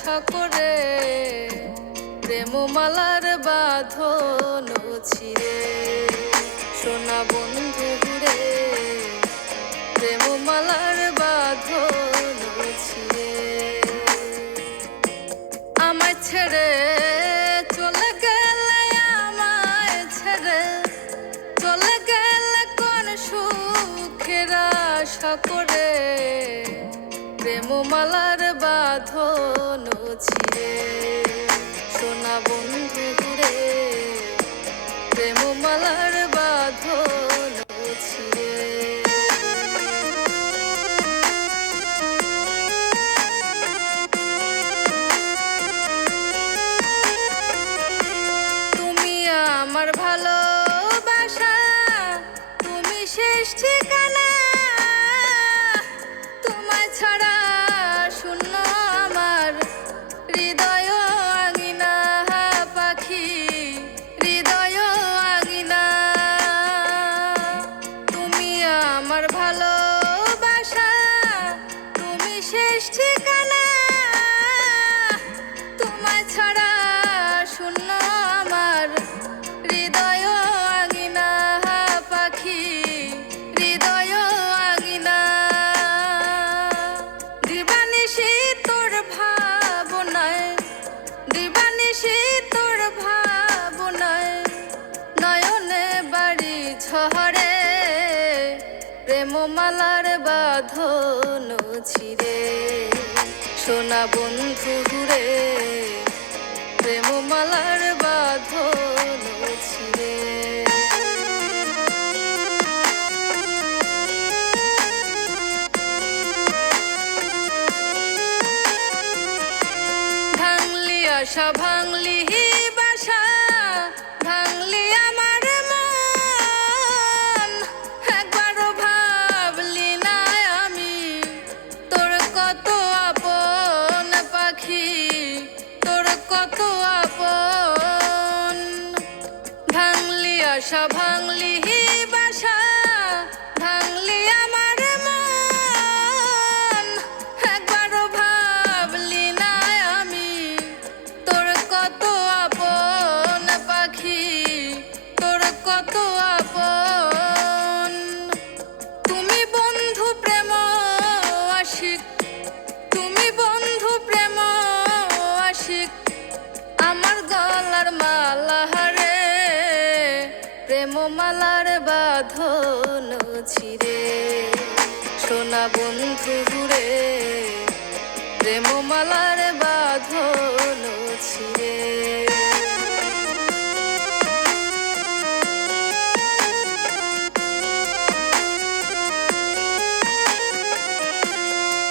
আশা করে প্রেমমালার বাঁধন ছিঁড়ে সোনা বন্ধু রে প্রেমমালার বাঁধন ছিঁড়ে আমায় ছেড়ে চলে গেলে আমায় ছেড়ে চলে গেলে কোন সুখের আশা করে প্রেমমালার বাঁধন ছিঁড়ে সোনা বন্ধু রে প্রেমমালার বাঁধন ছিঁড়ে তুমি আমার ভালোবাসা তুমি শেষ ঠিকানা তোমায় ছাড়া শূন্য আমার হৃদয় আঙিনা পাখি হৃদয় আঙিনা তুমি আমার ভালোবাসা তুমি শেষ ঠিকানা তোমায় ছাড়া শূন্য আমার হৃদয় আঙিনা পাখি হৃদয় আঙিনা দিবানিশি তোর ভাবনায় দিবানিশি তোর ভাবনায় নয়নে বাড়ি ঝরে প্রেমমালার বাঁধন ছিঁড়ে সোনা বন্ধু রে প্রেমমালার বাঁধন ছিঁড়ে ভাঙলি আশা ভাঙলি বাসা ভাঙলি আমার মন একবারও ভাবলি না আমি তোর কত আপন পাখি তোর কত আপন ভাঙলি আশা ভাঙলি বাসা ভাঙলি আমার মন একবারও ভাবলি না আমি তোর কত আপন পাখি তোর কত আপন তুমি বন্ধু প্রেম আশিক তুমি বন্ধু প্রেম আশিক আমার গলার মালা রে প্রেমমালার বাঁধন ছিঁড়ে সোনা বন্ধু রে প্রেমমালার বাঁধন ছিঁড়ে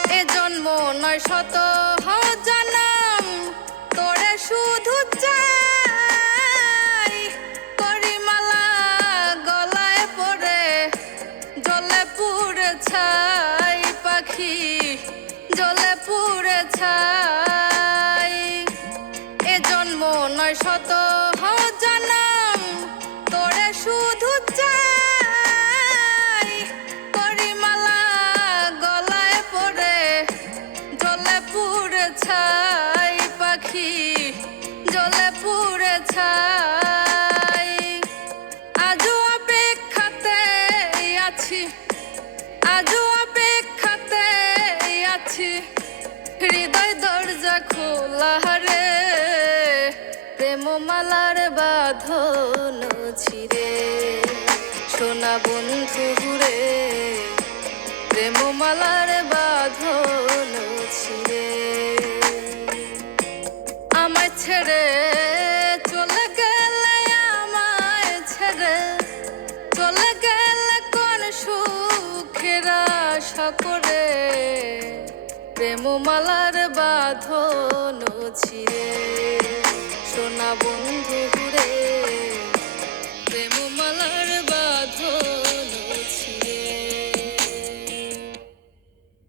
এ জন্ম নয় শত জনম তোরে শুধু চাই করিমালা গলায় পড়ে জলে পুড়ে ছাই পাখি জলে পুড়ে ছাই এ জন্ম নয় শত জনম তোরে শুধু চাই করিমালা গলায় পড়ে জলে পুড়ে ছাই পাখি জলে পুড়ে ছাই আজও অপেক্ষাতে আছি আজও অপেক্ষাতে আছি হৃদয় দরজা খোলা রে প্রেমমালার বাঁধন ছিঁড়ে সোনা বন্ধু রে প্রেমমালার বাঁধন ছিঁড়ে আমায় ছেড়ে চলে গেলে আমায় ছেড়ে চলে গেলে কোন সুখের আশা করে প্রেমমালার বাঁধন ছিঁড়ে সোনা বন্ধু রে